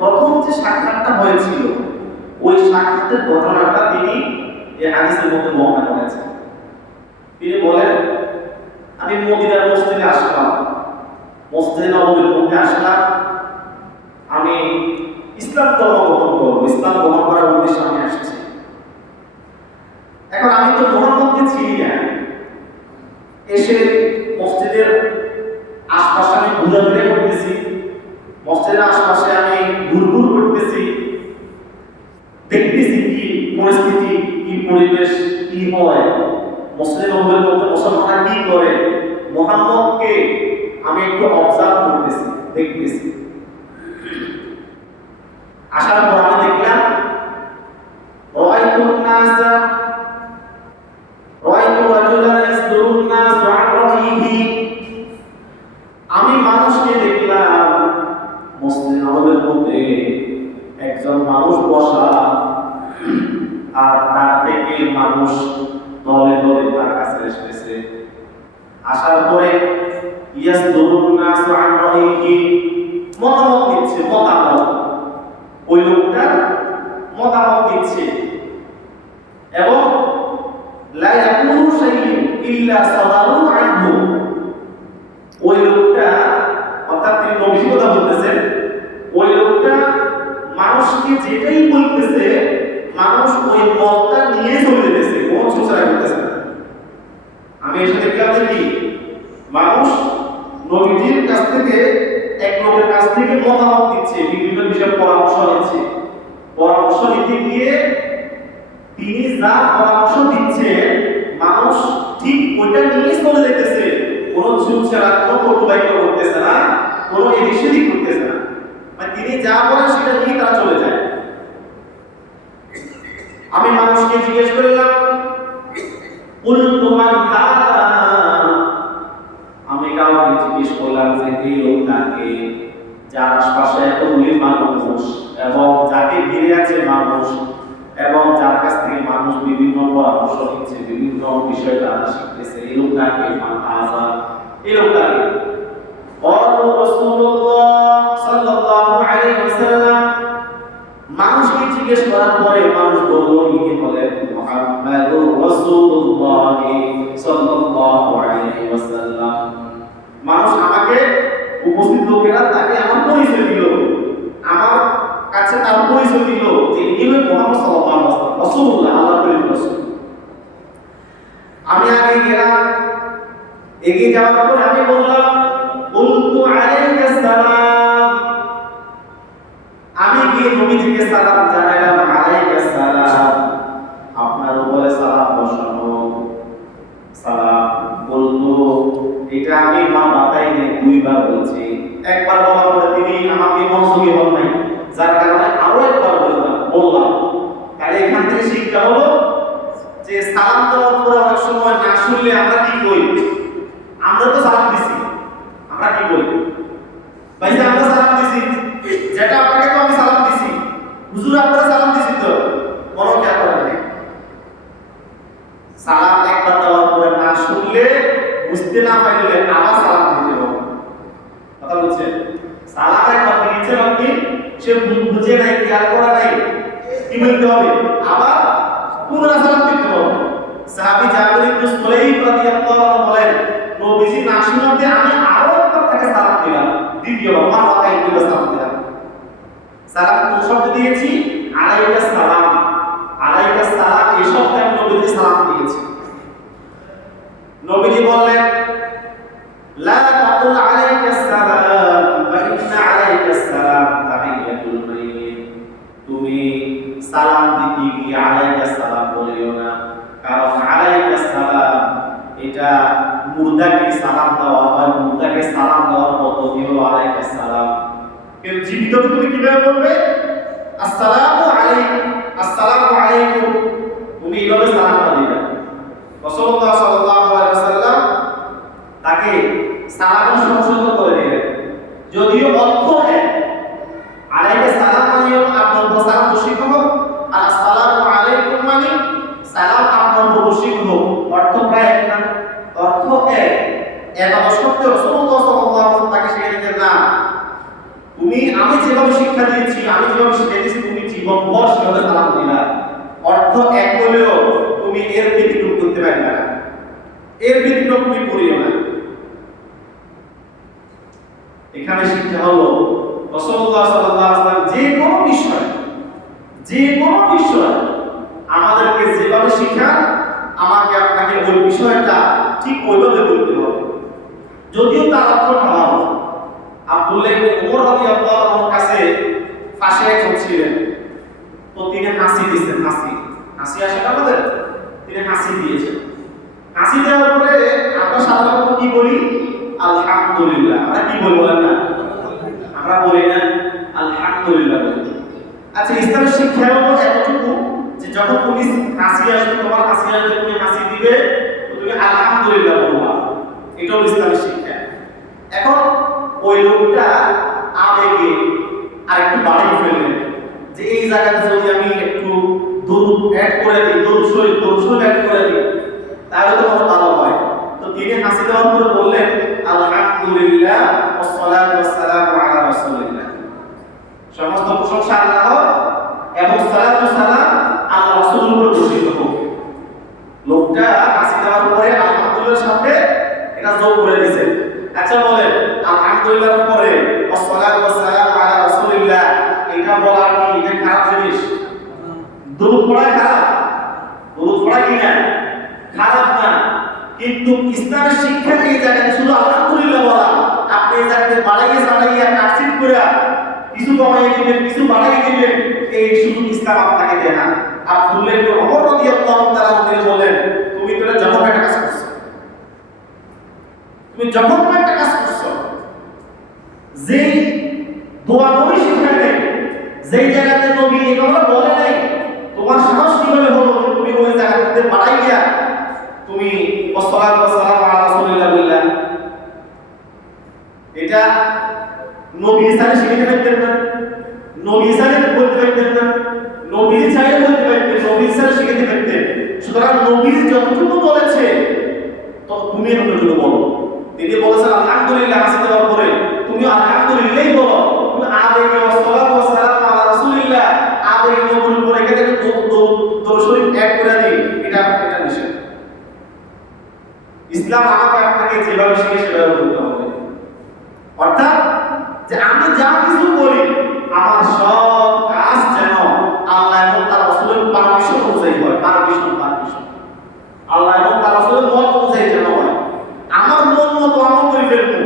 প্রথম যে সাক্ষাৎটা হয়েছিল ওই সাক্ষাতের ঘটনাটা তিনি এই হাদিসের মধ্যে বর্ণনা করেছেন। তিনি বলেন, আমি মদিনার মসজিদে আসলাম, মসজিদে নববীর মধ্যে আসলাম, আমি ইসলাম ধর্ম গ্রহণ করবো, ইসলাম গ্রহণ করার উদ্দেশ্যে আমি আসছি। এখন আমি তো মুহাম্মদকে চিনি না, এসে মসজিদের আশপাশে আমি ঘোরাঘুরি করতেছি, মসজিদের আশপাশে আমি ঘুরঘুর করতেছি, দেখতেছি কি পরিস্থিতি, কি পরিবেশ, কি হয়, মুসলিম উম্মার মধ্যে মুসলমানরা কি করে, মুহাম্মদকে আমি একটু অবজার্ভ করতেছি, দেখতেছি। আসার পর আমি দেখলাম রাআইতুন নাস রাআইতু রাজুলান ইয়াসদুরুন নাস আন রাইহি, আমি মানুষকে দেখলাম মুসলিম উম্মার মধ্যে একজন মানুষ বসা, আর তার থেকে মানুষ দলে দলে তার কাছে এসেছে। আসার পরে ইয়াসদুরুন নাস আন রাইহি, মতামত দিচ্ছে, মতামত ওই লোকটা মতামত দিচ্ছে, এবং লা ইয়াকুনু শাইউন ইল্লা সাদারু আনহু, ওই লোকটা, অর্থাৎ তিনি নবী কথা বলতেছেন, ওই লোকটা মানুষকে যেটাই বলতেছে মানুষ ওই মতটা নিয়ে চলে যেতেছে, কোন সুচারা করতেছে না। আমি এসে দেখলাম যে কি মানুষ নবীজির কাছ থেকে, এক লোকের কাছ থেকে মতামত দিচ্ছে, বিভিন্ন বিষয়ে পরামর্শ নিচ্ছে, পরামর্শ নিতে গিয়ে তিনি যা পরামর্শ দিচ্ছে মানুষ ঠিক ওইটা নিয়ে চলে যেতেছে, কোনো সুচারা, কোনো কটুবাক্য করতেছে না, কোনো এদিক সেদিক করতেছে না, মানে তিনি যা বলেন সেটা নিয়ে তারা চলে যায়। আমি মানুষকে জিজ্ঞেস করলাম, কুলতু মান হাদা, আমি কাউকে জিজ্ঞেস করলাম যে এই লোকটাকে, যার আশপাশে এতগুলি মানুষ এবং যাকে ঘিরে আছে মানুষ এবং যার কাছ থেকে মানুষ বিভিন্ন পরামর্শ নিচ্ছে, বিভিন্ন বিষয় তারা শিখতেছে, এই লোকটাকে, মান হাদা, এই লোকটাকে। ক্বালু রাসূলুল্লাহ সাল্লাল্লাহু আলাইহি ওয়াসাল্লাম, মানুষকে জিজ্ঞেস করার পরে মানুষ বলল, ইনি হলেন মুহাম্মাদুর রাসূলুল্লাহ সাল্লাল্লাহু আলাইহি ওয়াসাল্লাম। মানুষ আমাকে, উপস্থিত লোকেরা তাকে আমার পরিচয় দিল, আমার কাছে তার পরিচয় দিল যে ইনি হলেন মুহাম্মদ সাল্লাল্লাহু আলাইহি ওয়াসাল্লাম, রাসূলুল্লাহ, আল্লাহর প্রিয় রাসূল। আমি আগে গেলাম, এগিয়ে যাওয়ার পরে আমি বললাম, কুলতু আলাইকাস সালাম, আমি গিয়ে নবীজিকে সালাম জানাইলাম, আলাইকাস সালাম, আপনার উপরে সালাম বসানো, সালাম বলতো, এটা আমি মা বাতাই নেই, দুইবার বলছি, একবার বলার পরে তিনি আমাকে মনোযোগী হন নাই, যার কারণে আরো একবার বললাম। তাহলে এখান থেকে শিক্ষা হলো যে সালাম দেওয়ার পরে অনেক সময় না শুনলে আমরা কি করি, আমরা তো সালাম দিছি, আমরা কি বলি, ভাই যে আমরা সালাম দিছি, যেটা আপনাকে তো আমি সালাম দিছি, হুজুর আপনারা সালাম দিছি তো, মনে কি করেন নাই? সালাম একবার দেওয়ার পরে না শুনলে, বুঝতে না পারলে আবার সালাম দিতে হবে। কথা বুঝছেন? সালাম একবার দিয়েছেন আপনি, সে বুঝে নাই, খেয়াল করা নাই, কি বলতে হবে, আবার পুনরায় সালাম দিতে হবে। সাহাবী জাবির ইবনে সুলাইম রাদিয়াল্লাহু আনহু বলেন, নবীজি না শুনাতে আমি আরো একবার তাকে সালাম দিলাম, দ্বিতীয়বার মারওয়াতাই দিলে সালাম দিলাম। সালাম কোন শব্দ দিয়েছি? আলাইকাস সালাম, আলাইকাস সালাম, এই শব্দে আমি নবীজি সালাম দিয়েছি। নবীজি বললেন, লা তাকুল আলাইকাস সালাম ফা ইন্না আলাইকাস সালাম তাহিয়াতুল মাইয়িত, তুমি সালাম দিতে গিয়ে আলাইকাস সালাম বলিও না, কারণ আলাইকাস সালাম এটা মুর্দাকে সালাম দেওয়া হয়, মুর্দাকে সালাম দেওয়ার পদ্ধতি হলো আলাইকাস সালাম। কিন্তু জীবিত তুমি কিভাবে বলবে? আসসালামু আলাইকুম, আসসালামু আলাইকুম, তুমি এইভাবে সালামটা দিবে। রাসূলুল্লাহ সাল্লাল্লাহু আলাইহি ওয়াসাল্লাম তাকে সালাম সংশোধন করে দিলেন, যদিও অর্থ এক, আলাইকাস সালাম মানে আপনার উপর সালাম বর্ষিত হোক, আর আসসালামু আলাইকুম মানে সালাম আপনার উপর বর্ষিত হোক, অর্থ প্রায় এক না, অর্থ এক। এটা সত্য রাসূলুল্লাহ সাল্লাল্লাহু আলাইহি ওয়াসাল্লাম তাকে শিখিয়ে দিতেন, না তুমি আমি যেভাবে শিক্ষা দিয়েছি, আমি যেভাবে শিখিয়ে দিয়েছি তুমি জীবনভর সেভাবে সালাম দিলা, অর্থ এক হলেও তুমি এর ব্যতিক্রম করতে পারবে না, এর ব্যতিক্রম তুমি করিও না। এখানে শিক্ষা হলো রাসূলুল্লাহ সাল্লাল্লাহু আলাইহি ওয়াসাল্লাম যে কোনো বিষয় আমাদেরকে যেভাবে শিখান, আমাকে আপনাকে ওই বিষয়টা ঠিক ওইভাবে বলতে হবে, যদিও তার অর্থটা ভালো। আব্দুল্লাহ ইবনে উমর রাদিয়াল্লাহু আনহুর কাছে পাশে একজন ছিলেন, তো তিনি হাসি দিয়েছেন, হাসি আসে না আমাদের, তিনি হাসি দিয়েছেন। হাসি দেওয়ার পরে আমরা সাধারণত কি বলি? আলহামদুলিল্লাহ। আমরা কি বলি বলেন না? আমরা বলি না আলহামদুলিল্লাহ বলি। আচ্ছা, ইসলামের শিক্ষা হলো এতটুকু যে যখন তুমি হাসি আসবে, তোমার হাসি আসবে, তুমি হাসি দিবে, তো তুমি আলহামদুলিল্লাহ বলবা, এটা হলো ইসলামের শিক্ষা। এখন ওই লোকটা আবেগে আর একটু বাড়িয়ে ফেললেন যে এই জায়গাতে যদি আমি একটু দুরূদ অ্যাড করে দিই, দুরূদ শরীফ অ্যাড করে দিই, তাহলে তো কত ভালো হয়। তো তিনি হাসি দেওয়ার পরে বললেন আলহামদুলিল্লাহ ওয়াসসালাতু ওয়াসসালামু আলা রাসূলিল্লাহ, সমস্ত প্রশংসা আল্লাহর এবং সালাতু সালাম আল্লাহ রাসূলের উপর বর্ষিত হোক। লোকটা হাসি দেওয়ার পরে আলহামদুলিল্লাহর সাথে এটা যোগ করে দিয়েছে। আচ্ছা বলেন, আলহামদুলিল্লাহর পরে ওয়াসসালাতু ওয়াসসালামু আলা রাসূলিল্লাহ এটা বলা কি এটা খারাপ জিনিস? দুরূদ পড়া খারাপ? দুরূদ পড়া কি না খারাপ না, কিন্তু ইসলামের শিক্ষা এই জায়গায় শুধু আলহামদুলিল্লাহ বলা, আপনি এই জায়গাতে বাড়াইয়া কাটছিট করে কিছু কমাইয়ে দিবেন, কিছু বাড়াইয়ে দিবেন, এই শুধু ইসলাম আপনাকে দেয় না। আব্দুল্লাহ ইবনে উমর রাদিয়াল্লাহু তাআলা তিনি বলেন, তুমি তো যখন একটা কাজ করছো, তুমি যখন একটা কাজ করছো, যেই দোয়া নবী শিখায় নাই, যেই জায়গাতে নবী এই কথা বলে নাই, তোমার সাহস কিভাবে হলো যে তুমি ওই জায়গাতে বাড়াইয়া তুমি ওয়াসসালাতু ওয়াসসালামু আলা রাসূলিল্লাহ বললা? এটা নবী ইসারে শিখাতে পারতেন না, নবী ইসারে বলতে পারতেন না, নবী চাইলে বলতে পারতেন, নবী ইসারে শিখাতে পারতেন। সুতরাং নবী যতটুকু বলেছে তো তুমি ততটুকু বলো। তিনি বলেছেন আলহামদুলিল্লাহ হাসি দেওয়ার পরে তুমি আলহামদুলিল্লাহই বলো, তুমি আবেগে ওয়াসসালাতু ওয়াসসালামু আলা রাসূলিল্লাহ আবেগে নবীর উপরে এখানে দরুদ শরীফ অ্যাড করে দিই, এটা নিষেধ। ইসলাম আমাকে আপনাকে যেভাবে শিখে সেভাবে বলতে হবে, অর্থাৎ যে আমি যা কিছু করি আমার সব কাজ যেন আল্লাহ এবং তার রাসূলের পারমিশন অনুযায়ী হয়, পারমিশন আল্লাহ এবং তার রাসূলের মত অনুযায়ী যেন হয়। আমার মন মতো আমল করে ফেলবো,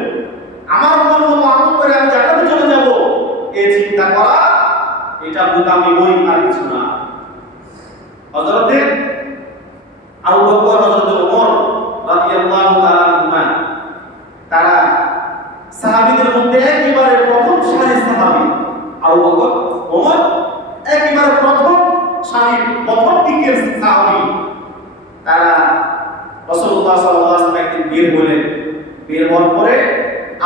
আমার মন মতো আমল করে আমি জান্নাতে চলে যাব, এই চিন্তা করা এটা বোকামি বই আর কিছু না। হযরতে আবু বকর, হযরতে ওমর রাদিয়াল্লাহু তাআলা আনহুমা, তারা সাহাবীদের মধ্যে একেবারে প্রথম সারির সাহাবী। আবু বকর, ওমর একেবারে প্রথম সারির প্রথম দিকের সাহাবী। তারা রাসূলুল্লাহ সাল্লাল্লাহু আলাইহি ওয়াসাল্লাম একদিন বের হলেন, বের হওয়ার পরে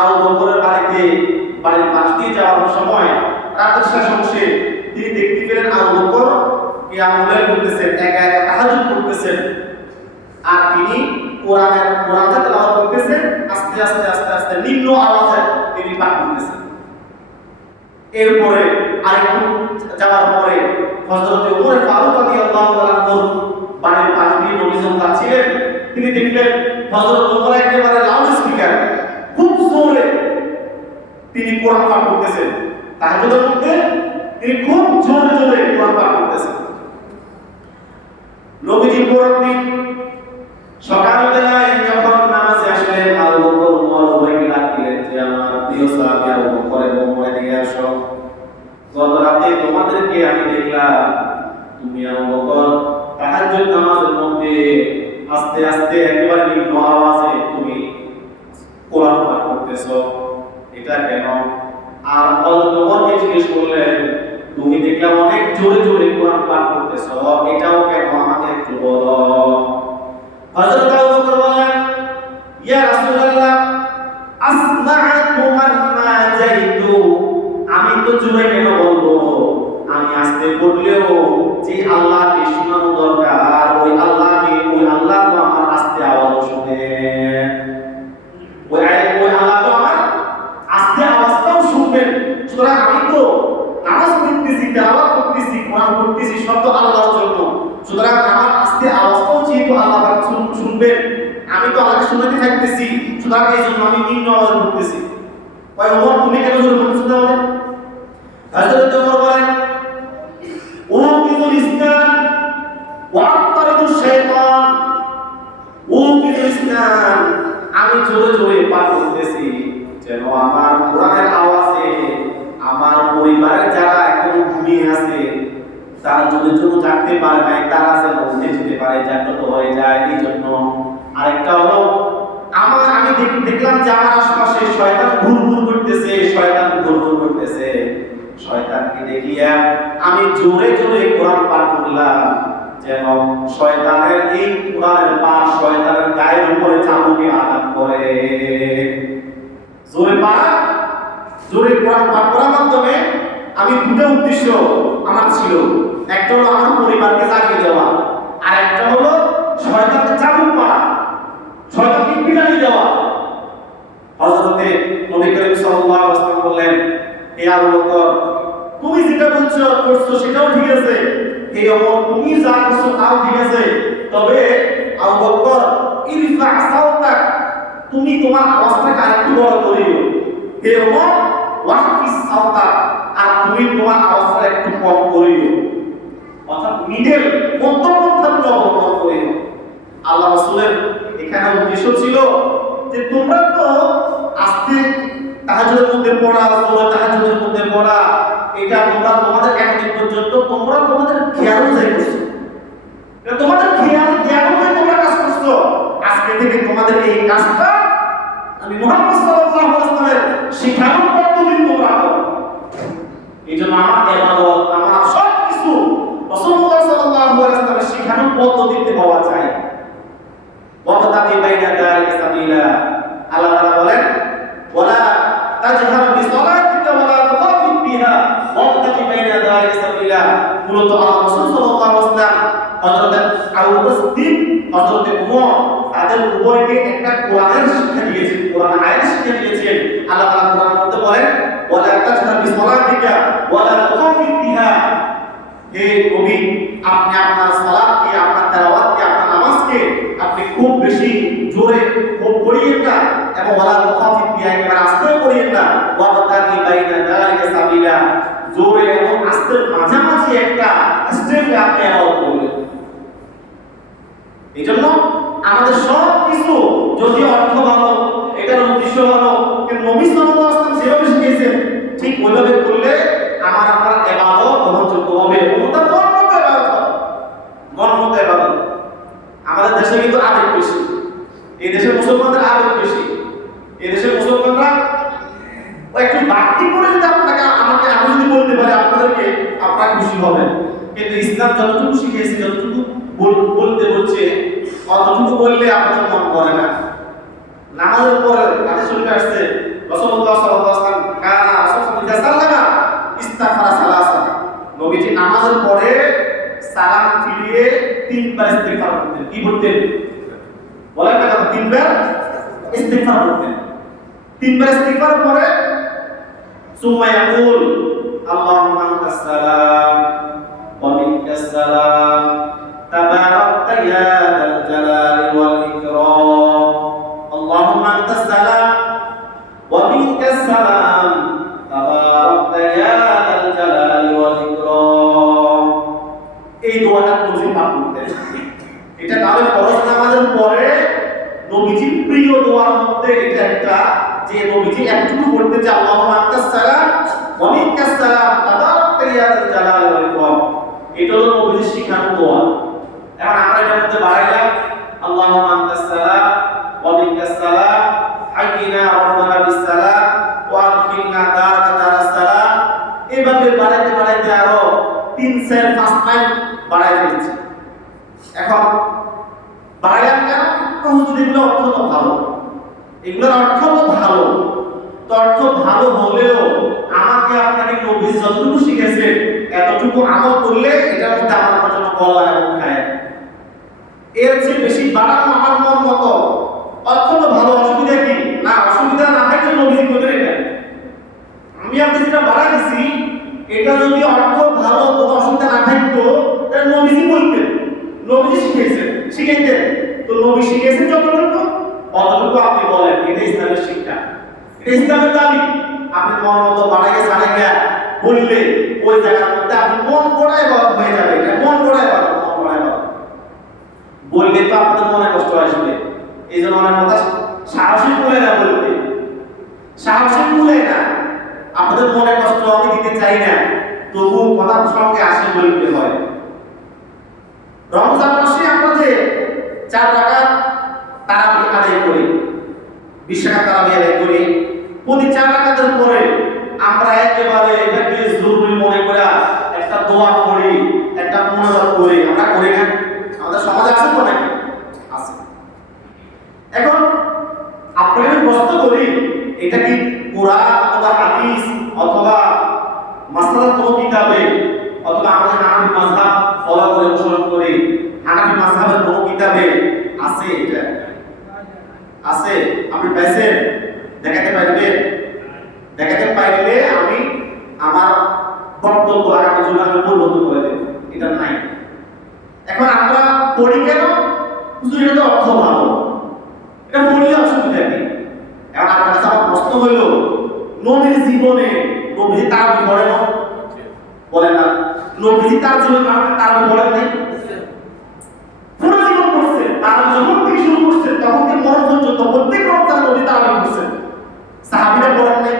আবু বকরের বাড়ির পাশ দিয়ে যাওয়ার সময় রাতের শেষ অংশে তিনি দেখতে পেলেন আবু বকর কিয়ামুল লাইল করতেছেন, একা একা তাহাজ্জুদ করতেছেন, আর তিনি কোরআন তেলাওয়াত করতেছেন, আস্তে নিম্ন আওয়াজে তিনি পাঠ করতেছেন। এরপরে আরেকটু যাওয়ার পরে হযরত ওমর ফারুক রাদিয়াল্লাহু তাআলা বাড়ির পাশ দিয়ে নবীজন যাচ্ছিলেন, তিনি দেখলেন হযরত ওমর একেবারে লাউড স্পিকার খুব জোরে তিনি কোরআন পাঠ করতেছেন। তাহাজ্জুদের মধ্যে তিনি খুব জোরে কোরআন পাঠ করতেছেন। নবীজি পরদিন সকালবেলায় যখন নামাজে আসলেন, আবু বকর ওমর উভয়কে ডাক দিলেন যে আমার প্রিয় সাহাবী আবু বকর এবং ওমর এদিকে আসো, গত রাতে তোমাদেরকে আমি দেখলাম তুমি আবু বকর তাহাজ্জুদ নামাজের মধ্যে আস্তে একেবারে নিম্ন আওয়াজে তুমি কোরআন পাঠ করতেছো, এটা কেন? আর ওমরকে জিজ্ঞেস করলেন তুমি দেখলাম অনেক জোরে কোরআন পাঠ করতেছো, এটাও কেন আমাকে একটু বলো। হযরত আবু বকর বললেন ইয়া রাসূলুল্লাহ আসমা'তু মান নাজাইতু, আমি তো জোরে কেন বলবো, আমি আস্তে বললেও যে আল্লাহকে শোনানো দরকার ওই আল্লাহ তো আমার আস্তে আওয়াজ শুনে, ওই আল্লাহ তো আমার আস্তে আওয়াজটাও শুনবেন। সুতরাং আমি তো রাগ, এই জন্য আমি নিম্ন আওয়াজে বলতেছি। কয় ওমর তুমি কেন জোরে বলতেছো তাহলে? হযরত ওমর বলেন ও বিদুল ইসলাম ওয়াক্তারিদুশ শাইতান, ও বিদুল ইসলাম আমি জোরে জোরে পাঠ করতেছি যেন আমার কোরআনের আওয়াজে আমার পরিবারের যারা এখন ঘুমিয়ে আছে তারা যদি জাগতে পারে নাই, তারা যেন উঠে যেতে পারে, জাগ্রত হয়ে যায়। এই জন্য আরেকটা হলো আমি দেখলাম যে আমার আশপাশে শয়তান ঘুরঘুর করতেছে, শয়তান ঘুরঘুর করতেছে। শয়তানকে দেখিয়া আমি জোরে জোরে কোরআন পাঠ করলাম যেন শয়তানের এই কোরআনের পাঠ শয়তানের গায়ের উপরে চাবুকে আঘাত করে। জোরে পাঠ, জোরে কোরআন পাঠ করার মাধ্যমে আমি দুটো উদ্দেশ্য আমার ছিল। একটা হলো আমার পরিবারকে জাগিয়ে দেওয়া, আর একটা হলো শয়তানকে চাবুক মারা, শয়তানকে পিটানি দেওয়া। হযরতে নবী করিম সাল্লাল্লাহু আলাইহি ওয়াসাল্লাম বললেন, হে আবু বকর তুমি যেটা করছো সেটাও ঠিক আছে, হে ওমর তুমি যা করছো তাও ঠিক আছে, তবে আবু বকর ইরফা সাওতাক তুমি তোমার আওয়াজটাকে আরেকটু বড় করিও, হে ওমর ওয়াহফিস সাওতাক আর তুমি তোমার আওয়াজটা একটু কম করিও। অর্থাৎ মিডল মধ্যপন্থাকে অবলম্বন করিও। আল্লাহ রাসূলের এখানে উদ্দেশ্য ছিল যে তোমরা তো আস্তে তাহাজ্জুদের মধ্যে পড়া, তাহাজ্জুদের মধ্যে পড়া, এটা তোমরা তোমাদের এতদিন পর্যন্ত তোমরা তোমাদের খেয়াল অনুযায়ী করছো, এটা তোমাদের খেয়াল অনুযায়ী তোমরা কাজ করছো। আজকে থেকে তোমাদের এই কাজটা আমি মুহাম্মদ সাল্লাল্লাহু আলাইহি ওয়াসাল্লামের শিখানোর পদ্ধতি তোমরা করো। এই জন্য আমার ইবাদত, আমার সব কিছু রাসূলুল্লাহ সাল্লাল্লাহু আলাইহি ওয়াসাল্লামের শিখানোর পদ্ধতিতে পাওয়া যায়। ওয়াবতাগি বাইনা যালিকা সাবিলা, আল্লাহ তাআলা বলেন ওয়ালা তাজহার বিসসালাতিকা ওয়ালা তুখাফিত বিহা ওয়াবতাগি বাইনা যালিকা সাবিলা। মূলত আল্লাহ রাসূল সাল্লাল্লাহু আলাইহি ওয়াসাল্লাম হযরত আবু বকর সিদ্দিক, হযরত ওমর তাদের উভয়কে একটা কোরআনের শিক্ষা দিয়েছেন, কোরআন আয়াতের শিক্ষা দিয়েছেন। আল্লাহ তাআলা কোরআনের মধ্যে বলেন ওয়ালা তাজহার বিসসালাতিকা ওয়ালা তুখাফিত বিহা, হে নবী আপনি আপনার সালাতকে, আপনার তেলাওয়াতকে, আপনার নামাজকে আপনি খুব বেশি জোরে পড়িয়েন না এবং ওয়ালা তুখাফিত বিহা একেবারে আস্তে পড়িয়েন না। ওয়াবতাগি বাইনা যালিকা সাবিলা, জোরে এবং আস্তের মাঝামাঝি একটা স্টেপে আপনি এলাও করবেন। এইজন্য আমাদের সব কিছু যদি অর্থ ভালো, এটার উদ্দেশ্য ভালো, কিন্তু নবী সাল্লাল্লাহু আলাইহি ওয়াসাল্লাম যেভাবে শিখিয়েছেন ঠিক ওইভাবে করলে আমার আপনার ইবাদত গ্রহণযোগ্য হবে। ওটা মনমতো ইবাদত হবে, মনমতো ইবাদত। আমাদের দেশে কিন্তু আবেগ বেশি, এই দেশের মুসলমানদের আবেগ বেশি। এই দেশের মুসলমানরা একটু বাড়তি করে যদি আমি যদি বলতে পারি আপনাদেরকে, আপনারা খুশি হবেন। কিন্তু ইসলাম যতটুকু শিখিয়েছে, যতটুকু বলতে বলছে, অতটুকু বললে আপনাদের মন করে না। নামাজের পরে হাদিস শরীফে আসছে রাসূলুল্লাহ সাল্লাল্লাহু আলাইহি ওয়াসাল্লাম কানা রাসূলুল্লাহ সাল্লাল্লাহু ইস্তাগফারা সালাসা, নবীজি নামাজের পরে সালাম ফিরিয়ে তিনবার ইস্তিগফার করতেন। কি বলতেন বলেন না, তিনবার ইস্তিগফার করতেন। তিনবার ইস্তিগফার পরে সুম্মা ইয়াকুল আল্লাহুম্মা আনতাস সালাম ওয়া মিনকাস সালাম তাবারাকতা ইয়া যাল জালালি ওয়াল ইকরাম, আল্লাহুম্মা আনতাস সালাম ওয়া মিনকাস সালাম তাবারাকতা ইয়া যাল জালালি ওয়াল ইকরাম। এই দোয়াটা নবী পাঠ করতেন। এটা তাহলে ফরজ নামাজের পরে নবীজির প্রিয় দোয়ার মধ্যে এটা একটা, যে নবীজি একটু বলতে যে আল্লাহুম্মা আনতাস সালাম ওয়া মিনকাস সালাম তাবারাকতা ইয়া যাল জালালি ওয়াল ইকরাম। এটা হলো নবীজির শিখানো দোয়া। এখন আমরা এর মধ্যে বাড়াইলাম আল্লাহুম্মা আনতাস সালাম ওয়া মিনকাস সালাম হাইয়িনা রাব্বানা বিস সালাম ওয়া আদখিলনা দারাকা দারাস সালাম। এইভাবে বাড়াইতে বাড়াইতে আরো 3-4-5 লাইন বাড়াই ফেলছি। এখন বাড়াইলাম কেন? হুজুর এগুলো অর্থ তো ভালো, এগুলোর অর্থ তো ভালো, তো অর্থ ভালো হলেও আমাকে আপনাকে নবী যতটুকু শিখেছেন এতটুকু আমল করলে এটার মধ্যে আমার জন্য কল্যাণ এবং খায়। এর চেয়ে বেশি বাড়ানো আমার মন মতো। অর্থ তো ভালো, অসুবিধা কি? না, অসুবিধা না থাকলে নবী বলেন এটা আমি আপনি যেটা বাড়া দিছি এটা যদি অর্থ ভালো, কোনো অসুবিধা না থাকতো তাহলে নবীজি বলতেন, নবীজি শিখিয়েছেন, শিখাইতেন। তো নবী শিখিয়েছেন যতটুকু কতটুকু আপনি বলেন এটা ইসলামের শিক্ষা, এটা ইসলামের দাবি। আপনি মন মতো বানাইয়ে সানাইয়া বললে ওই জায়গার মধ্যে আপনি মন গড়ায় বাদ হয়ে যাবে, এটা মন গড়ায় বাদ, মন গড়ায় বাদ বললে তো আপনাদের মনে কষ্ট আসবে। এই জন্য অনেক কথা সাহসী বলে না, বলতে সাহসী বলে না, আপনাদের মনে কষ্ট আমি দিতে চাই না, তবু কথার সঙ্গে আসে বলতে হয়। রমজান মাসে আমরা যে 4 রাকাত তারাবি আদায় করি, 20 রাকাত তারাবি আদায় করি, প্রতি 4 রাকাতের পরে আমরা একেবারে এটাকে জরুরি মনে করে একটা দোয়া করি, একটা মুনাজাত করি, আমরা করি না? আমাদের সমাজে আছে তো নাকি? আছে। এখন আপনাকে প্রশ্ন করি, এটা কি কোরআন অথবা হাদিস অথবা মাসআলার কোন কিতাবে অথবা আমাদের হানাফি মাযহাব ফলো করে অনুসরণ করি, হানাফি মাযহাবের কোন কিতাবে আছে? এটা আছে? আপনি পাইছেন? দেখাতে পারবেন? দেখাতে পারলে আমি আমার বক্তব্য আগামী জন্য আমি পরিবর্তন করে দেব। এটা নাই। এখন আমরা পড়ি কেন? হুজুর এটা তো অর্থ ভালো, এটা পড়লে অসুবিধা কি? এখন আপনার কাছে আমার প্রশ্ন হইল, নবীর জীবনে নবী তার পড়ে না? বলেন না, নবীজি তার জীবন তার বলেন নাই? পুরো জীবন করছেন, তার যখন থেকে শুরু করছেন তখন থেকে মরণ পর্যন্ত প্রত্যেক রমজান নবী তারাবি করছেন। সাহাবীরা বলেন নাই?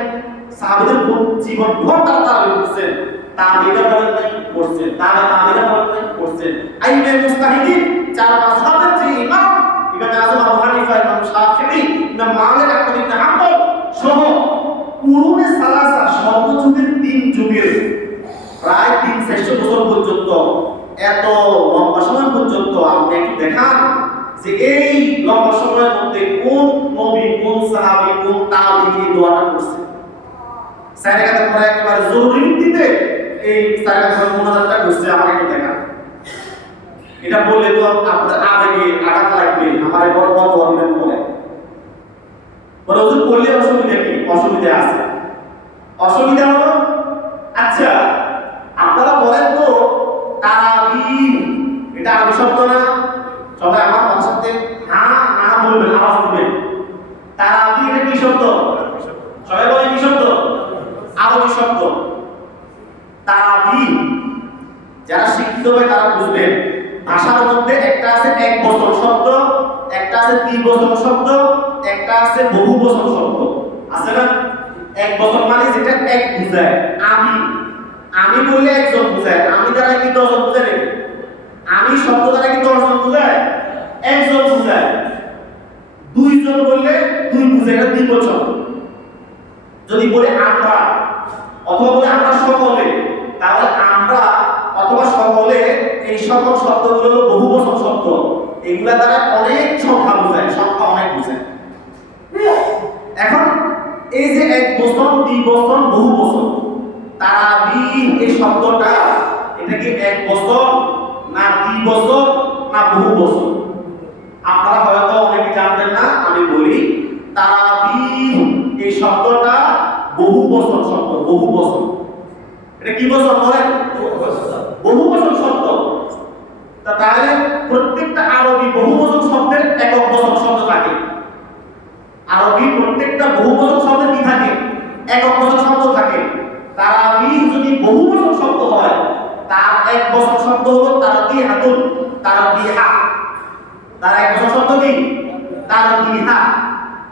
সাহাবীদের জীবন ভর তারা তারাবি করছেন। তাবেঈরা বলেন নাই? করছেন। তাবেঈরা বলেন নাই? করছেন। আইমে মুস্তাহিদিন 4 মাযহাবের যে ইমাম, ইমাম আযম আবু হানিফা, ইমাম শাফিঈ, ইমাম মালিক, আহমদ ইবনে হাম্বল সহ কুরুনে সালাসা সর্বযুগের 3 যুগের প্রায় 3-400 বছর পর্যন্ত, এত লম্বা সময় পর্যন্ত আপনি একটু দেখান যে এই লম্বা সময়ের মধ্যে কোন নবী, কোন সাহাবী, কোন তাবেঈ এই দোয়াটা করছে। সাইরাকাতে পরে একেবারে জরুরি ভিত্তিতে এই সাইরাকাতে মুনাজাতটা করছে, আমাকে একটু দেখান। এটা বললে তো আপনাদের আবেগে আঘাত লাগবে, আমার বড় বড় দোয়া দিবেন পরে। বড় হুজুর বললে অসুবিধা কি? অসুবিধা আছে। অসুবিধা হলো, আচ্ছা আপনারা বলেন তো তারাবিহ এটা আরবি শব্দ না? সবাই আমার কথার সাথে হ্যাঁ না বলবেন, আওয়াজ দিবেন। তারাবিহ এটা কি শব্দ? সবাই বলেন কি শব্দ? আরবি শব্দ। তারাবিহ যারা শিক্ষিত হবে তারা বুঝবেন। ভাষার মধ্যে একটা আছে এক বচন শব্দ, একটা আছে দ্বিবচন শব্দ, একটা আছে বহুবচন শব্দ। আছে না? এক বচন মানে যেটা এক বোঝায়, আমি বললে একজন বোঝায়, আমি দ্বারা কি 10 জন বোঝায় নাকি? আমি শব্দ দ্বারা কি 10 জন বোঝায়? একজন বোঝায়। 2 জন বললে 2 বোঝায়, এটা দ্বিবচন। যদি বলে আমরা অথবা বলে আমরা সকলে, তাহলে আমরা অথবা সকলে এই সকল শব্দগুলো হলো বহুবচন শব্দ। এগুলা দ্বারা অনেক সংখ্যা বোঝায়, সংখ্যা অনেক বোঝায়। এখন এই যে এক বচন, দ্বিবচন, বহুবচন, তারাবিহ এই শব্দটা এটা কি এক বচন না দ্বিবচন না বহুবচন? আপনারা হয়তো অনেকে জানবেন না, আমি বলি তারাবিহ এই শব্দটা বহুবচন শব্দ। বহুবচন এটা কি বচন বলেন? বহুবচন শব্দ। তাহলে প্রত্যেকটা আরবি বহুবচন শব্দের একক বচন শব্দ থাকে। আরবি প্রত্যেকটা বহুবচন শব্দের কি থাকে? একক বচন শব্দ থাকে। তারাবিহ যদি বহুবচন শব্দ হয়, তার এক বচন শব্দ হলো তারাবিহাতুন, তারাবিহা। তার এক বচন শব্দ কি? তারাবিহা।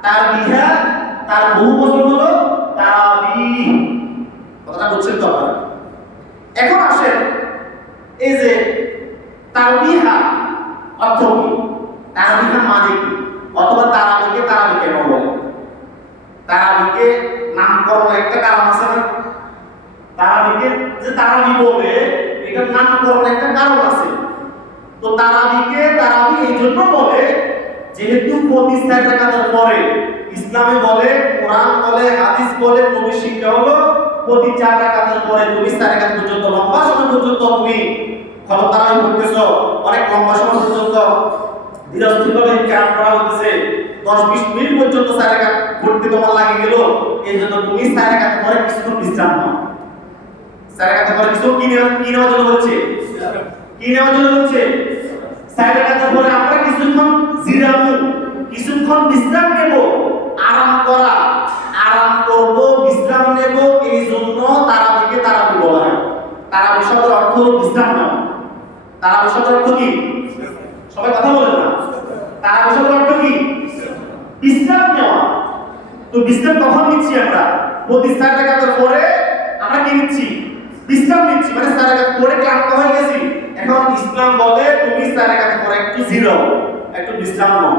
তারবিহা তার বহুবচন হলো তারাবিহ। কথাটা বুঝছেন তো আপনারা? এখন আসেন, এই যে তারবিহা অর্থ কি? তারবিহা মানে কি? অথবা তারাবিকে তারাবি কেন বলে? তারাবিকে নামকরণ একটা কারণ আছে না? তারাবিকে যে তারাবি বলে এটার নামকরণ একটা কারণ আছে। তো তারাবিকে তারাবি এই জন্য বলে যেহেতু প্রতি 4 রাকাতের পরে ইসলামে বলে, কোরআন বলে, হাদিস বলে, নবীর শিক্ষা হলো প্রতি 4 রাকাতের পরে তুমি 4 রাকাত পর্যন্ত লম্বা সময় পর্যন্ত তুমি খতম তারাবি পড়তেছো, অনেক লম্বা সময় পর্যন্ত ধীরস্থিরভাবে ক্যাম্প করা হচ্ছে, 10-20 মিনিট পর্যন্ত 4 রাকাত পড়তে তোমার লাগে গেল, এই জন্য তুমি 4 রাকাত পরে কিছুক্ষণ বিশ্রাম নাও। 4 রাকাত পরে কিছু কি নেওয়ার জন্য হচ্ছে? কি নেওয়ার জন্য হচ্ছে? 4 রাকাত পরে আমরা কিছুক্ষণ জিরামু, কিছুক্ষণ বিশ্রাম নেব, আরাম করা, আরাম করব, বিশ্রাম নেব, এই জন্য তারাবিকে তারাবি বলা হয়। তারাবি শব্দের অর্থ হলো বিশ্রাম নেওয়া। তারাবি শব্দের অর্থ কি? সবাই কথা বলেন না। তারাবি শব্দের অর্থ কি? বিশ্রাম নেওয়া। তো বিশ্রাম কখন নিচ্ছি আমরা? প্রতি 4 রাকাতের পরে আমরা কি নিচ্ছি? বিশ্রাম নিচ্ছি। মানে 4 রাকাত পরে ক্লান্ত হয়ে গেছি, এখন ইসলাম বলে তুমি 4 রাকাতের পরে একটু জিরাও, একটু বিশ্রাম নাও।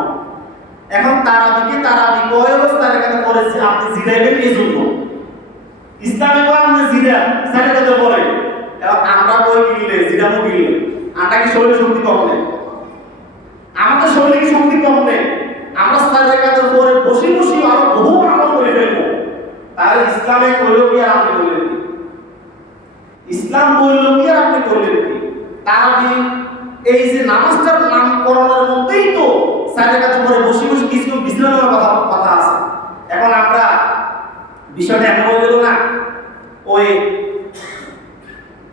এখন তারাবিকে তারাবি কয় অবস্থায় রাকাতে পড়েছে আপনি জিরাইবেন এই জন্য। ইসলামে কয় আপনি জিরা 4 রাকাতের পরে। এখন আমরা কই গিলে জিরামু গিলে, আমরা কি শরীরে শক্তি কম নেই? আমাদের শরীরে কি শক্তি কম নেই? আমরা 4 রাকাতের পরে বসে বসে আরো বহু আমল করে ফেলবো। তাহলে ইসলামে কইলো কি আর আপনি করলেন কি? ইসলাম বললো কি আর আপনি করলেন কি? তারাবি এই যে নামাজটার নামকরণের মধ্যেই তো 4 রাকাতের পরে বসে বসে কিছু বিশ্রাম নেওয়ার কথা আছে। এখন আমরা বিষয়টা এমন হয়ে গেল না, ওই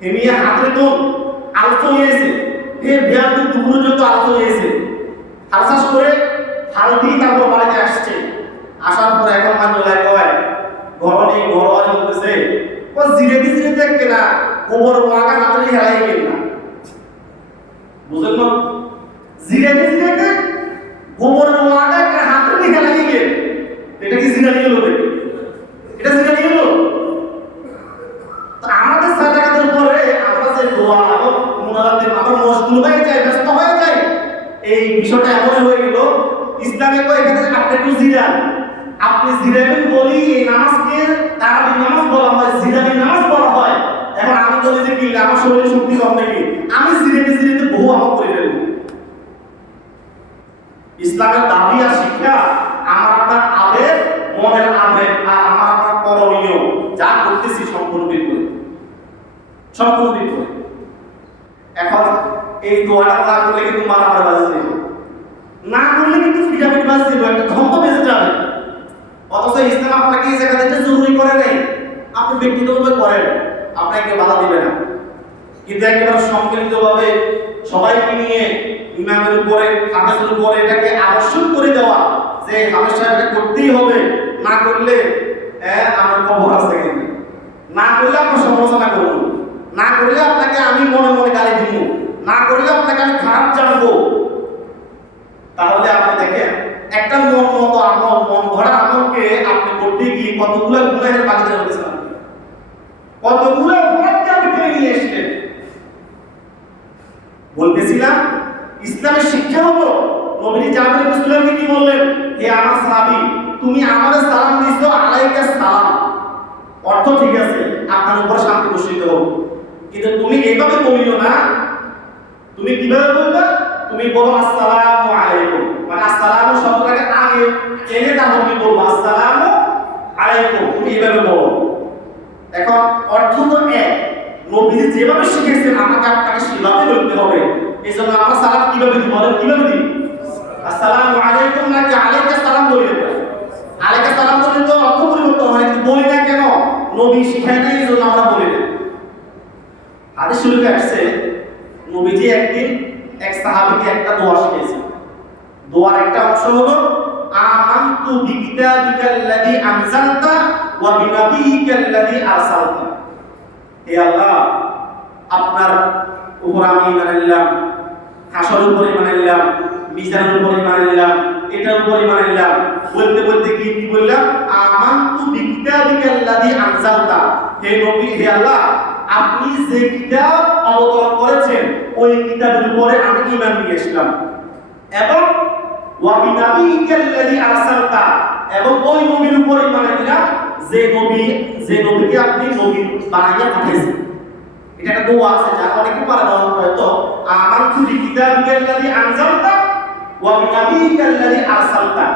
হেমিয়া হাতে তো আলোচনা হয়েছে, এ বিয়ার তো দুপুর পর্যন্ত আলোচনা হয়েছে, হালসাস করে হাল দিয়ে তারপর বাড়িতে আসছে। আসার পরে এখন মানুষ কয় ঘরনি ঘরওয়ানি বলতেছে ও জিরে জিরে দেখবে না, গোবর ওয়াকা হাতে হেলাই গেল না, বুঝলেন না? জিরে জিরে দেখ গোবর ওয়াকা হাতে হেলাই গেল, এটা কি জিরা নিয়ে লোক? এটা জিরা নিয়ে লোক? আমাদের সালাতের পরে আমরা যে দোয়া এবং মুনাজাতের আমরা মশগুল হয়ে যাই, ব্যস্ত হয়ে যাই, এই বিষয়টা এমন হয়ে গেল। ইসলামে কয় এখানে আপনি একটু জিরান, আপনি জিরাবেন বলি এই নামাজকে তারাবি নামাজ বলা হয়, জিরাবি নামাজ বলা হয়। এখন আমি বলি যে কি আমার শরীরে শক্তি কম নাকি, আমি জিরাতে জিরাতে বহু আমল করে ফেলবো। ইসলামের দাবি আর শিক্ষা আমার আপনার আবেগ, মনের আবেগ আর আমার আপনার করণীয় যা করতেছি সম্পূর্ণ বিপরীত, সম্পূর্ণ বিপরীত। এখন এই দোয়াটা না করলে কিন্তু মারামারি বাজে যাবে, না করলে কিন্তু ফিটাফিট বাজে যাবে, একটা ধম্ম বেজে যাবে। অথচ ইসলাম আপনাকে এই জায়গা থেকে জরুরি করে নেই, আপনি ব্যক্তিগতভাবে করেন, আপনাকে বাধা দিবে না। কিন্তু একেবারে সম্মিলিতভাবে সবাইকে নিয়ে ইমামের উপরে হাফেজের উপরে এটাকে আবশ্যক করে দেওয়া যে হাফেজ সাহেব এটা করতেই হবে, না করলে আমার খবর আছে, কিন্তু না করলে আপনার সমালোচনা করবো, না করলে আপনাকে আমি মনে মনে গালি দিব, না করলে আপনাকে আমি খারাপ জানবো। তাহলে আপনি দেখেন একটা মন মতো আমল, মন ভরা আমলকে আপনি করতে গিয়ে কতগুলো গুনাহের বাগিদার হয়েছেন, কতগুলো অপরাধকে আপনি টেনে নিয়ে এসেছেন। বলতেছিলাম ইসলামের শিক্ষা হলো নবী জাবের ইবনে সুলাইমকে কি বললেন, হে আমার সাহাবী তুমি আমাদের সালাম দিছো, আলাইকা সালাম, অর্থ ঠিক আছে আপনার উপর শান্তি বর্ষিত হোক, কিন্তু তুমি এইভাবে বলিও না। তুমি কিভাবে বলবে? তুমি বলো আসসালামু আলাইকুম, মানে আসসালামু শব্দটাকে আগে এনে তারপর তুমি বলবো আসসালামু আলাইকুম, তুমি এইভাবে বলো। এখন অর্থ তো এক, নবীজি যেভাবে শিখিয়েছেন আমাকে আপনাকে সেভাবে বলতে হবে। এই জন্য আমরা সালাম কিভাবে দিই বলেন? কিভাবে দিই? আসসালামু আলাইকুম নাকি আলাইকা সালাম বলি? আলাইকা সালাম বললে তো অর্থ পরিবর্তন হয়, কিন্তু বলি না কেন? নবী শিখায় নাই, এই জন্য আমরা বলি না। হাদিস শরীফে আসছে নবীজি একদিন এক সাহাবীকে একটা দোয়া শিখিয়েছেন। দোয়ার একটা অংশ হলো আমানতু বিকিতাবিকাল্লাযী আনজালতা ওয়া বিনাবিয়িকাল্লাযী আরসালতা। হে আল্লাহ, আপনার উপর আমি ঈমান আনলাম, হাসরের উপর ঈমান আনলাম, মিজানের উপর ঈমান আনলাম, এটার উপর ঈমান আনলাম। বলতে বলতে কি বললাম? আমানতু বিকিতাবিকাল্লাযী আনজালতা। হে নবী, হে আল্লাহ, আপনি যে কিতাব অবতরণ করেছেন ওই কিতাবের উপরে আমি ঈমান নিয়ে আসলাম, এবং ওয়া বিনাবিয়িকাল্লাযী আরসালতা, এবং ওই নবীর উপর ঈমান আনলাম যে নবীকে আপনি নবী বানাইয়া পাঠিয়েছেন। এটা একটা দোয়া আছে, যা অনেকে পারে না হয়তো। আমানতু বিকিতাবিকাল্লাযী আনজালতা ওয়া বিনাবিয়িকাল্লাযী আরসালতা।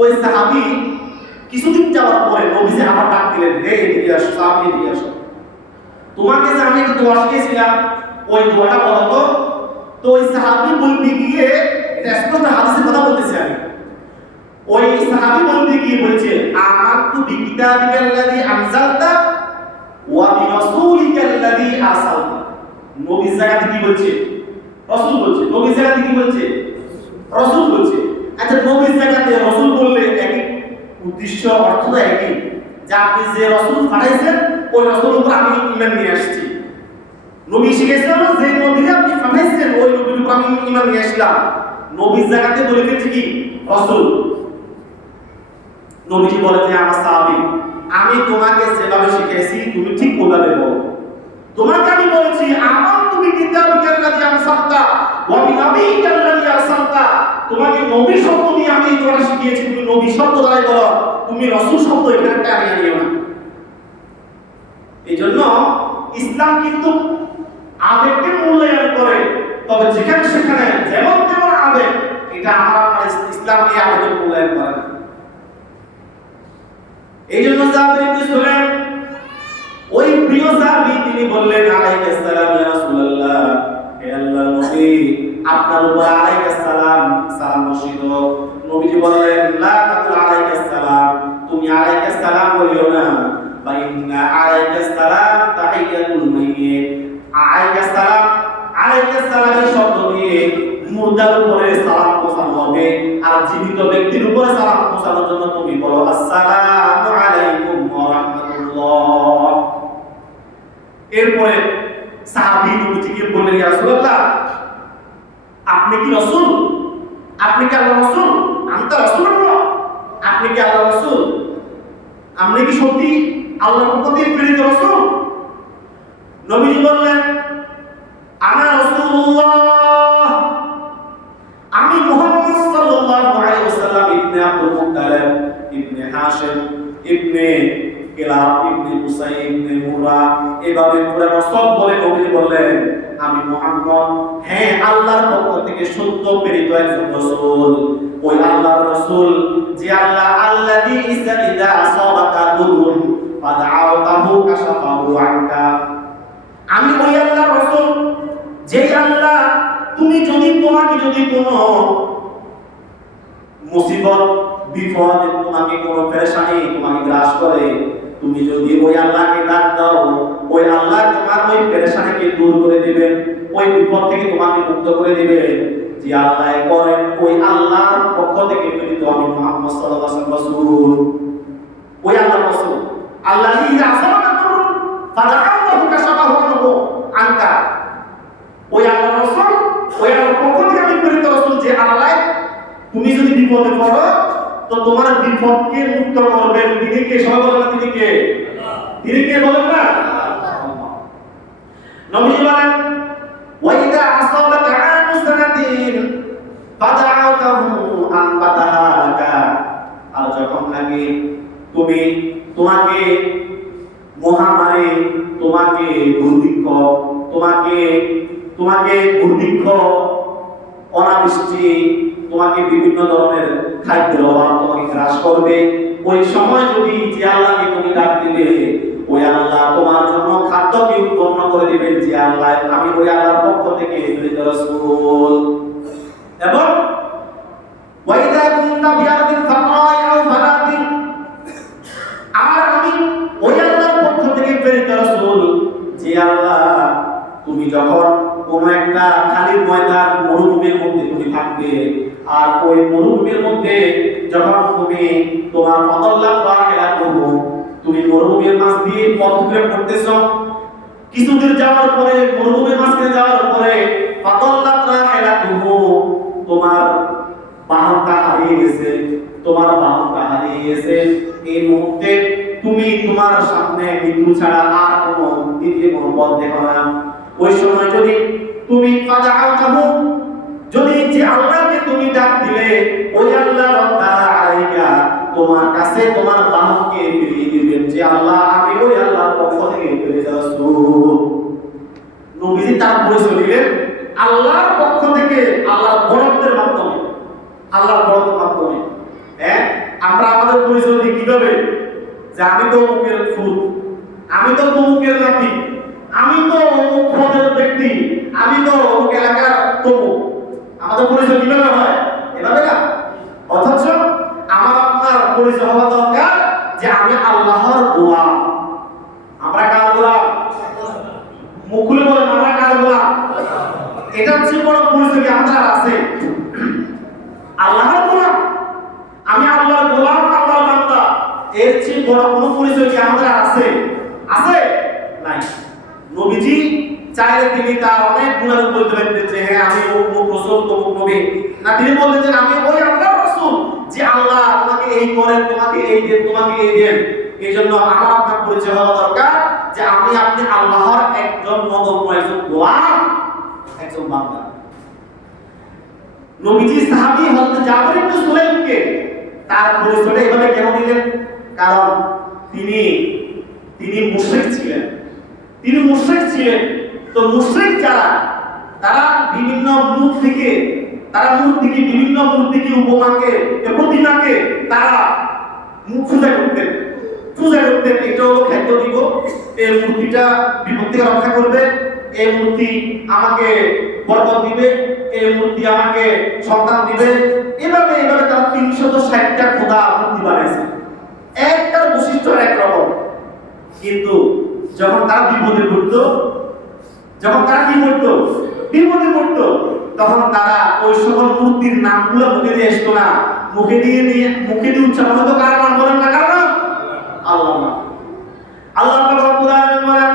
ওই সাহাবী কিছুদিন যাওয়ার পরে নবীজি আবার ডাক দিলেন, হে এদিকে আসো, সাহাবী এদিকে আসো, তোমাকে যে আমি একটা দোয়া শিখিয়েছিলাম ওই দোয়াটা বলো তো। তো ওই সাহাবী বলতে গিয়ে, এটা স্পষ্ট হাদিসের কথা বলতেছি আমি, ওই সাহাবী বলতে গিয়ে বলছে আমানতু বিকিতাবিকাল্লাযী আনজালতা ওয়া বিরাসূলিকাল্লাযী আরসালতা। নবীর জায়গাতে কি বলছে? রাসূল বলছে। নবীর জায়গাতে কি বলছে? রাসূল বলছে। আচ্ছা, নবীর জায়গাতে রাসূল বললে একই উদ্দেশ্য, অর্থ তো একই, যে আপনি যে রাসূল পাঠাইছেন ওই রাসূলের উপর আমি ঈমান নিয়ে আসছি। নবী শিখেছিলেন যে নবীকে আপনি পাঠাইছেন ওই নবীর উপর আমি ঈমান নিয়ে আসলাম। নবীর জায়গাতে বলে ফেলছে কি রাসূল। নবীজি বলেন যে আমার সাহাবী, আমি তোমাকে যেভাবে শিখেছি তুমি ঠিক ওইভাবে বলো। তোমাকে আমি বলেছি আমার তুমি কিতাবিকাল্লাযী আরসালতা ওয়া বিনাবিয়িকাল্লাযী আরসালতা, তোমাকে নবী শব্দ দিয়ে আমি এই কথা শিখিয়েছি, তুমি নবী শব্দ দ্বারাই বলো, তুমি রাসূল শব্দ এখানে টানিয়ে নিও না। এইজন্য ইসলাম কিন্তু আবেগকে মূল্যায়ন করে, তবে যেখানে সেখানে যেমন তেমন আবেগ, এটা আমার ইসলাম এই আবেগকে মূল্যায়ন করে না। এইজন্য জাবির ইবনে সুলাইম ওই প্রিয় সাহাবী তিনি বললেন আলাইহিস সালাম ইয়া রাসূলুল্লাহ, হে আল্লাহর নবী আপনার উপর আলাইহিস সালাম সালাম বর্ষিত। নবীজি বললেন লা তাকুল আলাইহিস সালাম, তুমি আলাইহিস সালাম বলিও না, বা ইন্না আলাইহিস সালাম তাহিয়াতুল মাইয়িত। আলাইহিস সালামের শব্দ দিয়ে মুর্দার উপরে সালাম পৌঁছানো হবে, আর জীবিত ব্যক্তির উপরে সালাম পৌঁছানোর জন্য তুমি বলো আসসালামু আলাইকুম ওয়া রাহমাতুল্লাহ। এরপরে সাহাবী নবীজিকে বললেন ইয়া রাসূলুল্লাহ, আপনি কি রাসূল? আপনি কি আল্লাহর রাসূল? আনতা রাসূলুল্লাহ, আপনি কি আল্লাহর রাসূল? আপনি কি সত্যি আল্লাহর পক্ষ থেকে প্রেরিত রাসূল? নবীজি বললেন আনা রাসূলুল্লাহ, আমি মুহাম্মদ সাল্লাল্লাহু আলাইহি ওয়াসাল্লাম ইবনে আব্দুল মুত্তালিব ইবনে হাশিম ইবনে কিলাব ইবনে কুসাই ইবনে মুরা, এভাবে পুরো সব বলে নবী বললেন আমি মুহাম্মদ, হ্যাঁ আল্লাহর পক্ষ থেকে সত্য প্রেরিত একজন রাসূল। ওই আল্লাহর রাসূল যে আল্লাযী ইযা আসাবাকা দুরুন ফাদআউতাহু কাশাফাহু আনকা, আমি ওই আল্লাহর রাসূল যে আল্লাহ তোমাকে যদি কোনো মুসিবত বিপদ, তোমাকে কোনো পেরেশানি তোমাকে গ্রাস করে, তুমি যদি ওই আল্লাহকে ডাক দাও, ওই আল্লাহ তোমার ওই পেরেশানিকে দূর করে দিবেন, ওই বিপদ থেকে তোমাকে মুক্ত করে দিবেন। যে আল্লাহ করেন ওই আল্লাহর পক্ষ থেকে প্রেরিত আমি মুহাম্মদ সাল্লাল্লাহু আলাইহি ওয়াসাল্লাম রাসূল। ওই আল্লাহর রাসূল আল্লাযী ইযা আসাবাকা দুরুন ফাদআউতাহু কাশাফাহু আনকা, ওই আল্লাহর রাসূল ওই আল্লাহর পক্ষ থেকে আমি প্রেরিত রাসূল যে আল্লাহ তুমি যদি বিপদে পড়ো তো তোমার বিপদকে মুক্ত করবেন। তিনি কে? সবাই বলেন না তিনি কে? তিনি কে বলেন না? নবী বলেন ওয়া ইযা আসাবাকা আনু সানাতিন ফাদআউতাহু আন বাদাহাকা, আর যখন লাগে তোমাকে মহামারী, তোমাকে দুর্ভিক্ষ, তোমাকে দুর্ভিক্ষ, অনাবৃষ্টি, তোমাকে বিভিন্ন ধরনের খাদ্যের অভাব তোমাকে গ্রাস করবে, ওই সময় যদি যে আল্লাহকে তুমি ডাক দিবে, ওই আল্লাহ তোমার জন্য খাদ্যকে উৎপন্ন করে দিবেন। যে আল্লাহ আমি ওই আল্লাহর পক্ষ থেকে প্রেরিত রাসূল। এবং ওয়াইদা কুনতা বিআরদিন ফাকরাই আও ফারাদিন, আর আমি ওই আল্লাহর পক্ষ থেকে প্রেরিত রাসূল যে আল্লাহ তুমি যখন কোন একটা খালি ময়দান মরুভূমির মধ্যে তুমি থাকবে, আর ওই মরুভূমির মধ্যে যখন তুমি তোমার ফাদাল্লাহ রাহিলা করবে, তুমি মরুভূমির মাঝ দিয়ে পথ ধরে করতেছো, কিছুদূর যাওয়ার পরে মরুভূমির মাঝখানে যাওয়ার পরে ফাদাল্লাহ রাহিলা করবে, তোমার বাহনটা হারিয়ে গেছে, এই মুহূর্তে তুমি তোমার সামনে মৃত্যু ছাড়া আর কোনো দ্বিতীয় কোনো পথ দেখো না। ওই সময় যদি তুমি ফাদআউতাহু, যদি যে আল্লাহকে তুমি ডাক দিলে, ওই আল্লাহ রাব্বা আলাইকা তোমার কাছে তোমার বাহনকে ফিরিয়ে দিবেন। যে আল্লাহ আমি ওই আল্লাহর পক্ষ থেকে প্রেরিত রাসূল। নবীজি তার পরিচয় দিলেন আল্লাহর পক্ষ থেকে, আল্লাহর বরত্বের মাধ্যমে, আল্লাহর বরত্বের মাধ্যমে। হ্যাঁ, আমরা আমাদের পরিচয় দিই কিভাবে? যে আমি তো অমুকের ফুল, আমি তো অমুকের নাতি, আমি তো অমুক পদের ব্যক্তি, আমি তো অমুক এলাকার তমুক। আমাদের পরিচয় কিভাবে হয়? এভাবে না। অথচ আমার আপনার পরিচয় হওয়া দরকার যে আমি আল্লাহর গোলাম। আমরা কার গোলাম? মুখ খুলে বলেন আমরা কার গোলাম? এটা হচ্ছে বড় পরিচয় কি আমাদের আছে? আল্লাহর গোলাম। নবীজি চাইলে তিনি তার অনেক গুণাগুণ বলতে পারতেন যে হ্যাঁ আমি অমুক রাসূল তমুক নবী, না তিনি বললেন যে আমি ওই আল্লাহর রাসূল, যে আল্লাহ তোমাকে এই করেন, তোমাকে এই দেন, তোমাকে এই দেন। এই জন্য আমার আপনার পরিচয় হওয়া দরকার যে আমি আপনি আল্লাহর একজন নগণ্য, একজন গোলাম, একজন বান্দা। নবীজি সাহাবী হযরত জাবির ইবনে সুলাইমকে তার পরিচয়টা এভাবে কেন দিলেন? কারণ তিনি মুশরিক ছিলেন। তিনি মুশরিক ছিলেন। তো মুশরিক যারা, তারা বিভিন্ন মূর্তিকে বিভিন্ন মূর্তিকে, উপমাকে, প্রতিমাকে তারা পূজা করতেন। এটা হলো খাদ্য দিব, এই মূর্তিটা বিপদ থেকে রক্ষা করবে, এই মূর্তি আমাকে বরকত দিবে, এই মূর্তি আমাকে সন্তান দিবে। এভাবে তারা 360টা খোদা মূর্তি বানাইছে, একটার বৈশিষ্ট্য একরকম। কিন্তু যখন তারা বিপদে পড়তো, তখন তারা ওই সকল মূর্তির নামগুলো মুখে দিয়ে আসতো না, মুখে দিয়ে উচ্চারণ হতো কার নাম? বলেন না, কার নাম? আল্লাহ নাম। আল্লাহ পাক রব্বুল আলামিন বলেন,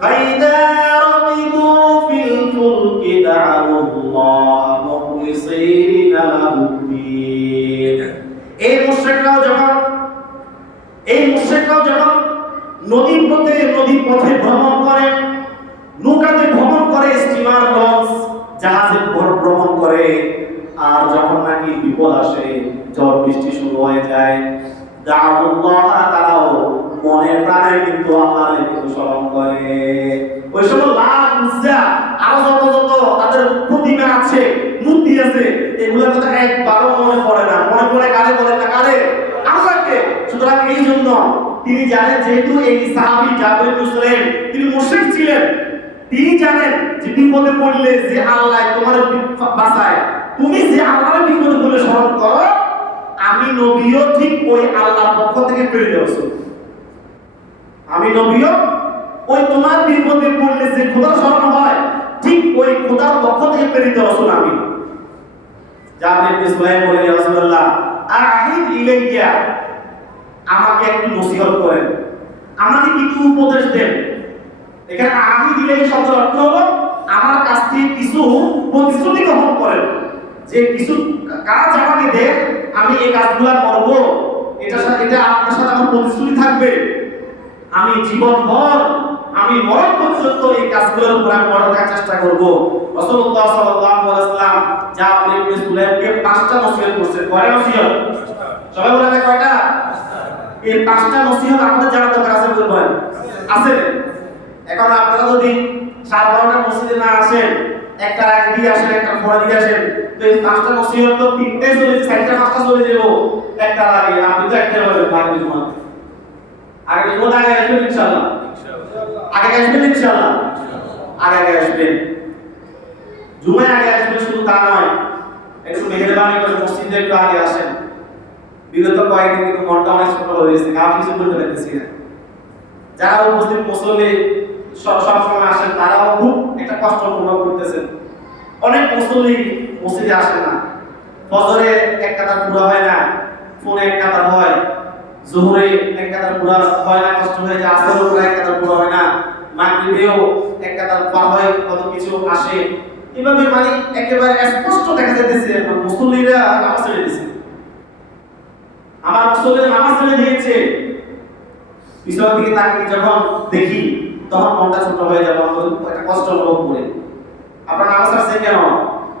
ফাইদা রাকিবু ফিল ফুলকি দা'আল্লাহ মুখলিসিনা লাহুদ্দিন। এই মুশরিকরাও যখন নদীর পথে ভ্রমণ করে, নৌকাতে ভ্রমণ করে, স্টিমার, লঞ্চ, জাহাজে ভ্রমণ করে, আর যখন নাকি বিপদ আসে, ঝড় বৃষ্টি শুরু হয়ে যায়, দা'আল্লাহ, তারাও মনে প্রাণে কিন্তু আল্লাহকে কিন্তু স্মরণ করে। ওই সময় লাত, উজ্জা, আরো যত তাদের প্রতিমা আছে, মূর্তি আছে, এগুলোর কথা একবারও মনে পড়ে না। মনে পড়ে কারে? বলে না, কারে? আল্লাহকে। সুতরাং এই জন্য তিনি জানেন, যেহেতু এই সাহাবী জাবির ইবনে সুলাইম তিনি মুশরিক ছিলেন, তিনি জানেন যে বিপদে পড়লে যে আল্লাহ তোমার বাঁচায়, তুমি যে আল্লাহর বিপদে পড়লে স্মরণ করো, আমি নবীও ঠিক ওই আল্লাহর পক্ষ থেকে প্রেরিত রাসূল। আমি নবীও ওই তোমার বিপদে পড়লে যে খোদার স্মরণ হয়, ঠিক ওই খোদার পক্ষ থেকে প্রেরিত রাসূল আমি। জাবির ইবনে সুলাইম বলেন, ইয়া রাসূলুল্লাহ আ'হিদ ইলাইয়া, আমাকে একটু নসিহত করেন, আমাকে কিছু উপদেশ দেন। এখানে আ'হিদ ইলাইহি শব্দের অর্থ হলো আমার কাছ থেকে কিছু প্রতিশ্রুতি গ্রহণ করেন, যে কিছু কাজ আমাকে দেন, আমি এই কাজগুলো করব, এটা আপনার সাথে আমার প্রতিশ্রুতি থাকবে, আমি জীবনভর, আমি মরণ পর্যন্ত এই কাজগুলোর উপর আমি অটল থাকার চেষ্টা করব। রাসূলুল্লাহ সাল্লাল্লাহু আলাইহি ওয়াসাল্লাম জাবির ইবনে সুলাইমকে 5টা নসিহত করছেন। কয়টা নসিহত? সবাই বলেন কয়টা? এই 5টা নসিহত আমাদের জানা দরকার আছে, বলবেন আছে? এখন আপনারা যদি 7-12টা মসজিদে না আসেন, একটা আগে দিয়ে আসেন, একটা পরে দিয়ে আসেন, তো এই 5টা নসিহত তো 3টাই চলে, 4টা 5টা চলে যাব একটা আগে। আপনি তো একটা বলেন আগে জুমা, আগে জুমা আগে আসবেন ইনশাআল্লাহ, আগে আসবেন ইনশাআল্লাহ, আগে আসবেন, জুমায় আগে আসবেন। শুধু তা নয়, একটু মেহেরবানি করে মসজিদে একটু আগে আসেন। বিগত কয়েকদিন কিন্তু মনটা অনেক ছোট হয়ে গেছে, কাজ কিছু করতে পারতেছি না। যারা উপস্থিত মুসল্লি সবসময় আসেন, তারাও খুব একটা কষ্ট অনুভব করতেছেন। অনেক মুসল্লি মসজিদে আসে না, ফজরে এক কাতার পুরো হয় না, ফোনে এক কাতার হয়, জোহরে এক কাতার পুরো হয় না, কষ্ট হয়ে যায়, আসরেও পুরো এক কাতার পুরো হয় না, মাগরিবেও এক কাতার পার হয়, কত কিছু আসে। এভাবে মানে একেবারে স্পষ্ট দেখা যাচ্ছে মুসল্লিরা নামাজ ছেড়ে দিয়েছে। আমার মুসল্লিরা নামাজ ছেড়ে দিয়েছে, পিছনের দিকে তাকিয়ে যখন দেখি তখন মনটা ছোট হয়ে যাবে, একটা কষ্ট অনুভব করে। আপনার নামাজ ছাড়ছে কেন?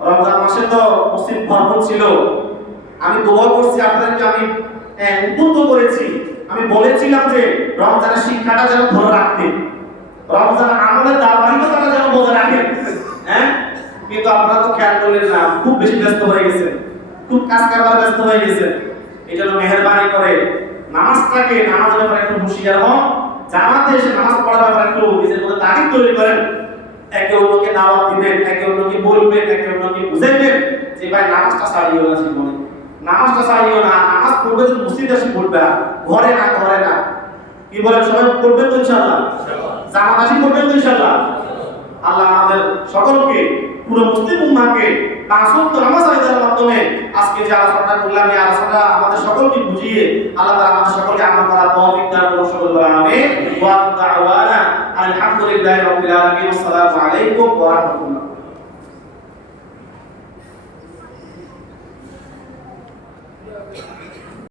রমজান মাসে তো মসজিদ ভরপুর ছিল, আমি দোয়া করছি আপনাদেরকে, আমি উদ্বুদ্ধ করেছি, আমি বলেছিলাম যে রমজানের শিক্ষাটা যেন ধরে রাখতে, রমজানের আমলের ধারাবাহিকতাটা যেন বজায় রাখেন। কিন্তু আপনারা তো খেয়াল করলেন না, খুব বেশি ব্যস্ত হয়ে গেছেন, খুব কাজ কারবার ব্যস্ত হয়ে গেছেন। এই জন্য মেহেরবানি করে নামাজের ব্যাপারে একটু হুঁশিয়ার হন, জামাতে এসে নামাজ পড়ার ব্যাপারে একটু নিজের মধ্যে তাগিদ তৈরি করেন, একে অন্যকে দাওয়াত দিবেন, একে অন্যকে বলবেন, একে অন্যকে বুঝাইবেন যে ভাই নামাজটা ছাড়িও না, জীবনে নামাজটা ছাড়িও না, নামাজ পড়বে তো মসজিদে এসে পড়বে, ঘরে না। কি বলেন, সবাই পড়বেন তো ইনশাআল্লাহ? জামাত আসি পড়বেন তো ইনশাআল্লাহ? আল্লাহ আমাদের সকলকে, পুরো মুসলিম উম্মাহকে 5 ওয়াক্ত নামাজ আদায়ের মাধ্যমে আজকে যে আলোচনা করলাম, এই আলোচনা আমাদের সকলকে বুঝিয়ে আল্লাহ তাআলা আমাদের সকলকে আমল করার তৌফিক দান করুন। সকল বলেন আমিন। ওয়া দাওয়ানা আলহামদুলিল্লাহি রাব্বিল আলামিন। আসসালামু আলাইকুম ওয়া রাহমাতুল্লাহ।